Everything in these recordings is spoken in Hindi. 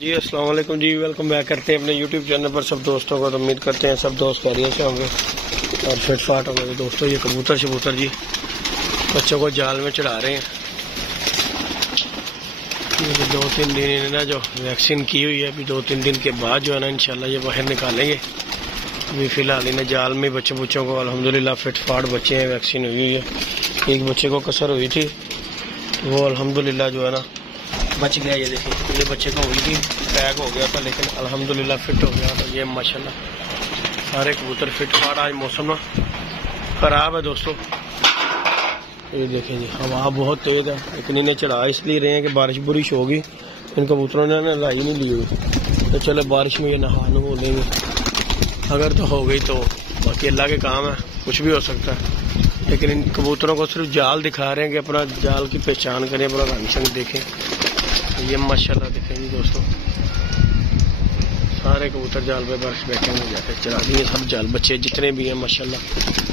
जी अस्सलाम वालेकुम जी, वेलकम बैक करते हैं अपने यूट्यूब चैनल पर सब दोस्तों को। तो उम्मीद करते हैं सब दोस्त खैरियत से होंगे और फिट फाट होंगे। दोस्तों ये कबूतर शबूतर जी बच्चों को जाल में चढ़ा रहे हैं। ये 2-3 दिन ना जो वैक्सीन की हुई है, अभी 2-3 दिन के बाद जो है ना इंशाल्लाह ये बाहर निकालेंगे। अभी फ़िलहाल इन्हें जाल में बच्चों को अल्हम्दुलिल्लाह फिट फाट बच्चे हैं, वैक्सीन हुई हुई है। एक बच्चे को कसर हुई थी, वो अल्हम्दुलिल्लाह जो है ना बच गया। ये देखिए, ये बच्चे को हुई थी, अटैक हो गया था, लेकिन अल्हम्दुलिल्लाह फिट हो गया। तो ये माशाल्लाह सारे कबूतर फिट फाट। आज मौसम ना ख़राब है दोस्तों, ये देखें जी हवा बहुत तेज़ है, लेकिन इन्हें चढ़ा इसलिए रहे हैं कि बारिश बुरिश होगी। इन कबूतरों ने ना लाई नहीं ली हुई, तो चलो बारिश में ये नहा हो लेंगे। अगर तो हो गई तो बाकी अल्लाह के काम है, कुछ भी हो सकता है। लेकिन इन कबूतरों को सिर्फ जाल दिखा रहे हैं कि अपना जाल की पहचान करें, अपना रंग शंग देखें। ये माशाल्लाह देखें जी दोस्तों, सारे कबूतर जाल पे बस बैठे हुए जाके चला दिए सब जाल। बच्चे जितने भी हैं माशाल्लाह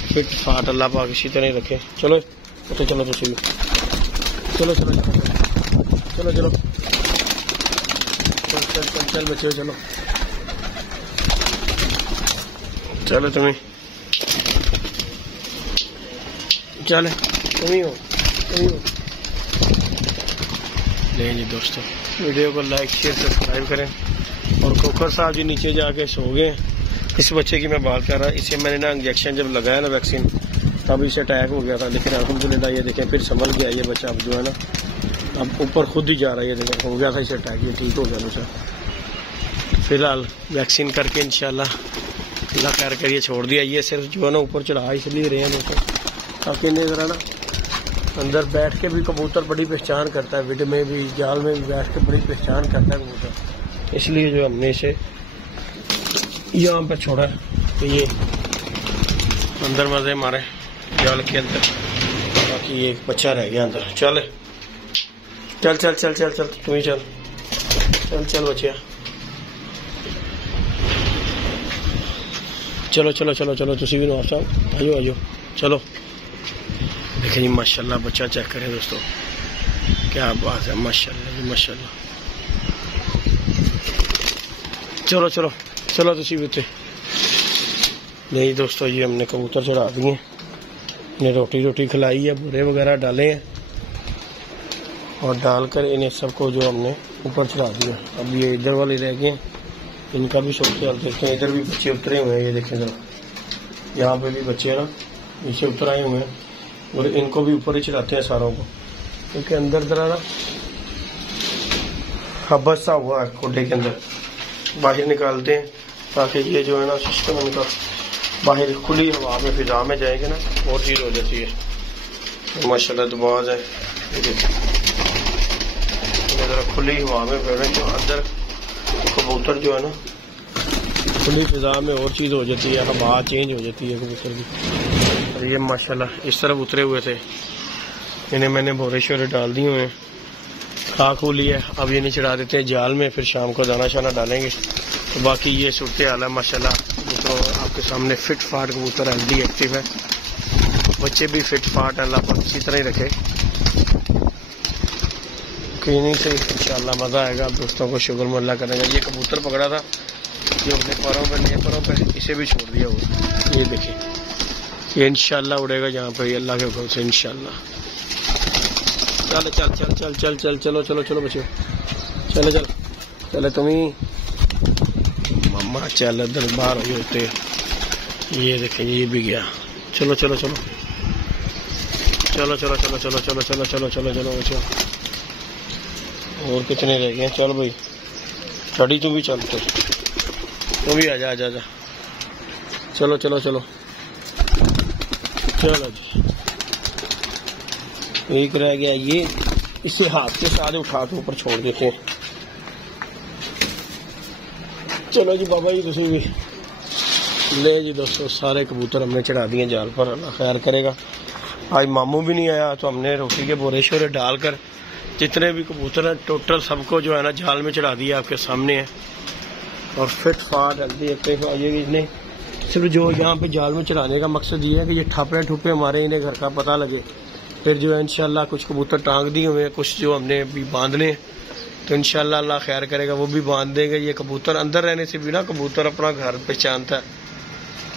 फिट फाट, अल्लाह पाक इसी तरह रखे। चलो तो चलो तो सही, चलो चलो चलो चलो चलो चल चल चल चल बच्चे चलो चलो तुम्हें चले तुम्हें हो नहीं जी दोस्तों, वीडियो को लाइक शेयर सब्सक्राइब करें। और कोकर साहब जी नीचे जाके सो गए। इस बच्चे की मैं बात कर रहा, इसे मैंने ना इंजेक्शन जब लगाया ना वैक्सीन, तब इसे अटैक हो गया था। लेकिन अल्हम्दुलिल्लाह ये देखें फिर संभल गया ये बच्चा। अब जो है ना अब ऊपर खुद ही जा रहा है। ये देखें हो गया था इसे अटैक, ये ठीक हो गया बच्चा। फिलहाल वैक्सीन करके इंशाल्लाह अल्लाह खैर करिए छोड़ दिया। ये सिर्फ जो है ना ऊपर चढ़ा इसलिए रहे हैं दोस्तों, ताकि इन्हें जरा ना अंदर बैठ के भी कबूतर बड़ी पहचान करता है, विड में भी जाल में भी बैठ के बड़ी पहचान करता है कबूतर। इसलिए जो हमने इसे यहाँ पर छोड़ा है कि ये अंदर मजे मारे जाल के अंदर। बाकी ये बच्चा रह गया अंदर। चल चल चल चल चल चल तुम ही चल चल चल बच्चिया चलो चलो चलो चलो तुम भी नवाब साहब आइयो आइयो चलो। देखिए माशाल्लाह बच्चा चेक करें दोस्तों, क्या बात है माशाल्लाह जी माशाल्लाह। चलो चलो चलो तुसी भी उठे। नहीं दोस्तों, ये हमने कबूतर चढ़ा दिए, इन्हें रोटी रोटी खिलाई है, बुरे वगैरह डाले हैं और डालकर इन्हें सबको जो हमने ऊपर चढ़ा दिया। अब ये इधर वाले रह गए, इनका भी सोचते हाल देखते हैं। इधर भी बच्चे उतरे हुए हैं, ये देखें जरा, यहाँ पे भी बच्चे ना नीचे उतर आए हुए हैं और इनको भी ऊपर ही चढ़ाते हैं सारों को, क्योंकि अंदर जरा ना हबस सा हुआ है कोठे के अंदर। बाहर निकालते हैं ताकि ये जो है ना सिस्टम इनका बाहर खुली हवा में फिजा में जाएगी ना, और चीज़ हो जाती है माशाल्लाह। दुआज है जरा खुली हवा में फिर तो अंदर कबूतर जो है ना खुली फिजा में और चीज़ हो जाती है, हवा चेंज हो जाती है कबूतर की। और ये माशाल्लाह इस तरफ उतरे हुए थे, इन्हें मैंने बोरे शोरे डाल दिए हुए हैं, खा खू लिया। अब ये नहीं चढ़ा देते हैं जाल में, फिर शाम को दाना शाना डालेंगे। तो बाकी ये सूरत हाल है माशाल्लाह। तो आपके सामने फिट फाट कबूतर हेल्दी एक्टिव है, बच्चे भी फिट फाट है, अल्लाह पाक इसी तरह ही रखे। क्लीनिंग से इंशाल्लाह मज़ा आएगा। आप दोस्तों को शुक्र अल्लाह करेंगे। ये कबूतर पकड़ा था जो अपने पैरों पर नए पैरों पर, इसे भी छोड़ दिया वो। ये देखिए ये इंशाल्लाह उड़ेगा जहाँ पर अल्लाह के हुक्म से इंशाल्लाह। चल चल चल चल चल चल चलो चलो चलो बच्चों चलो चलो चलो तुम्हें मम्मा चल इधर बाहर हो होते। ये देखें ये भी गया। चलो चलो चलो चलो चलो चलो चलो चलो चलो चलो चलो चलो बच्चों, और कितने रह गए? चल भाई स्टडी तू भी चल, तू भी आजा आजा आजा। चलो चलो चलो चलो जी, एक रह गया ये, इसे हाथ के सारे उठा के ऊपर छोड़ देते हैं। चलो जी बाबा जी तुम भी ले जी दोस्तों, सारे कबूतर हमने चढ़ा दिए जाल पर, अल्लाह खैर करेगा। आज मामू भी नहीं आया तो हमने रोटी के बोरे शोरे डालकर जितने भी कबूतर हैं टोटल सबको जो है ना जाल में चढ़ा दिया, आपके सामने है। और फिट फाट हेल्दी सिर्फ जो यहाँ पे जाल में चढ़ाने का मकसद ये है कि ये ठप्पे ठुप्पे हमारे इन्हें घर का पता लगे। फिर जो है इंशाल्लाह कुछ कबूतर टांग दिए हुए हैं, कुछ जो हमने अभी बांधने हैं तो इंशाल्लाह अल्लाह खैर करेगा, वो भी बांध देंगे। ये कबूतर अंदर रहने से भी ना कबूतर अपना घर पहचानता है,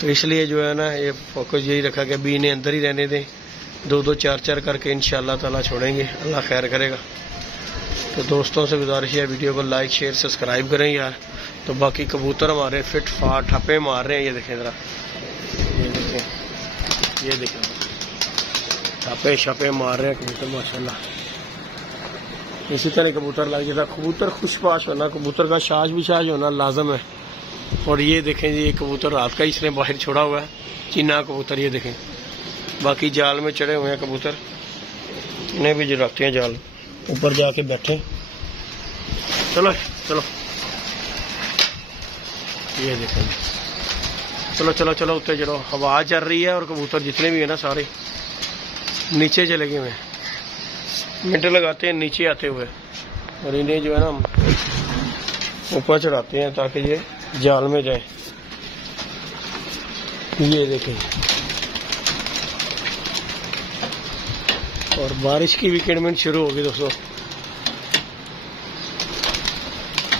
तो इसलिए जो है ना ये फोकस यही रखा कि अभी इन्हें अंदर ही रहने दें, 2-2 4-4 करके इंशाल्लाह ताला छोड़ेंगे, अल्लाह खैर करेगा। तो दोस्तों से गुजारिश है वीडियो को लाइक शेयर सब्सक्राइब करें यार। तो बाकी कबूतर हमारे फिट फाट ठप्पे मार रहे हैं, ये देखें ज़रा, ये देखें ठप्पे छप्पे मार रहे हैं कबूतर माशाल्लाह। इसी तरह कबूतर लग जाता, कबूतर खुशपाश होना, कबूतर का शाज भी शाज होना लाजम है। और ये देखें जी, ये कबूतर रात का इसने बाहर छोड़ा हुआ है, चीना कबूतर, ये देखें। बाकी जाल में चढ़े हुए हैं कबूतर, इन्हें भी जलाते हैं जाल, ऊपर जाके बैठे। चलो चलो, ये देखें, चलो चलो चलो उत्ते चलो। हवा चल रही है और कबूतर जितने भी है ना सारे नीचे चले गए हैं, मिनट लगाते हैं नीचे आते हुए, और इन्हें जो है ना ऊपर चढ़ाते हैं ताकि ये जाल में जाए। ये देखें, और बारिश की भी किड़मिड़ शुरू होगी दोस्तों।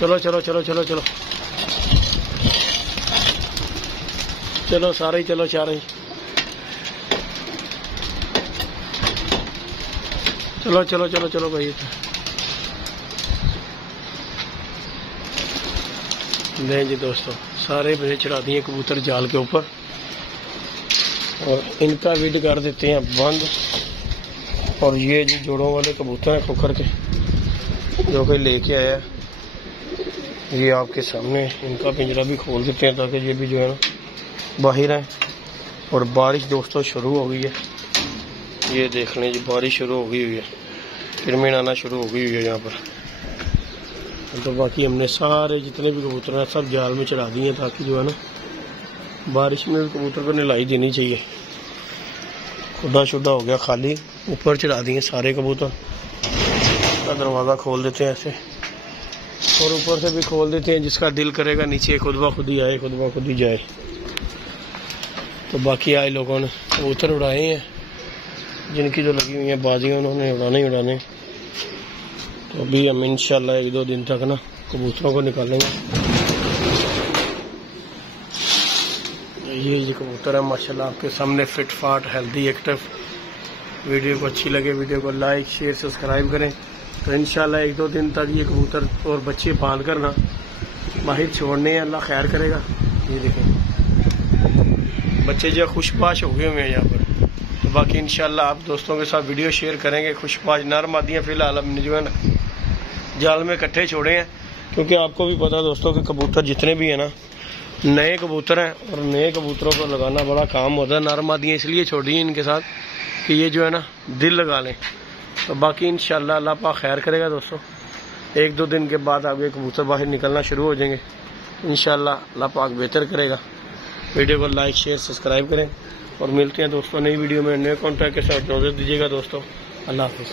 चलो चलो चलो चलो चलो चलो सारे ही, चलो सारे ही, चलो चलो चलो चलो भाई। नहीं जी दोस्तों, सारे मैंने चढ़ा दिए कबूतर जाल के ऊपर, और इनका विड कर देते हैं बंद। और ये जो जोड़ों वाले कबूतर हैं खोखर के, जो कि लेके आया, ये आपके सामने इनका पिंजरा भी खोल देते हैं ताकि ये भी जो है ना बाहर आए। और बारिश दोस्तों शुरू हो गई है, ये देख लें जी, बारिश शुरू हो गई हुई है, किरमिन आना शुरू हो गई हुई है यहाँ पर। तो बाकी हमने सारे जितने भी कबूतर हैं सब जाल में चढ़ा दिए ताकि जो है ना बारिश में कबूतर को नहलाई देनी चाहिए। खुदा शुदा हो गया खाली, ऊपर चढ़ा दिए सारे कबूतर का दरवाज़ा खोल देते हैं ऐसे, और ऊपर से भी खोल देते हैं, जिसका दिल करेगा नीचे खुद ब खुद ही आए, खुद ब खुद ही जाए। तो बाकी आए लोगों ने कबूतर उड़ाए हैं, जिनकी जो लगी हुई है बाजियाँ उन्होंने उड़ाने ही उड़ाने। तो अभी हम इंशाल्लाह 1-2 दिन तक ना कबूतरों को निकालेंगे। ये कबूतर है माशाल्लाह आपके सामने, फिट फाट हेल्दी एक्टिव। वीडियो को अच्छी लगे वीडियो को लाइक शेयर सब्सक्राइब करें। तो इंशाल्लाह 1-2 दिन तक ये कबूतर और बच्चे बांध कर ना बाहर छोड़ने हैं, अल्लाह खैर करेगा। ये देखें बच्चे जो खुशपाश हो गए हुए हैं यहाँ पर। तो बाकी इंशाल्लाह आप दोस्तों के साथ वीडियो शेयर करेंगे। खुशपाश नर मादियाँ फिलहाल हमने जो है ना जाल में इकट्ठे छोड़े हैं, क्योंकि आपको भी पता दोस्तों कि कबूतर जितने भी है ना नए कबूतर हैं, और नए कबूतरों को लगाना बड़ा काम होता है। नर मादियाँ इसलिए छोड़ी हैं इनके साथ कि ये जो है ना दिल लगा लें। तो बाकी इंशाल्लाह अल्लाह पाक खैर करेगा दोस्तों, 1-2 दिन के बाद आगे कबूतर बाहर निकलना शुरू हो जाएंगे इंशाल्लाह, अल्लाह पाक बेहतर करेगा। वीडियो को लाइक शेयर सब्सक्राइब करें, और मिलते हैं दोस्तों नई वीडियो में नए कॉन्टैक्ट के साथ। इजाज़त दीजिएगा दोस्तों, अल्लाह हाफिज़।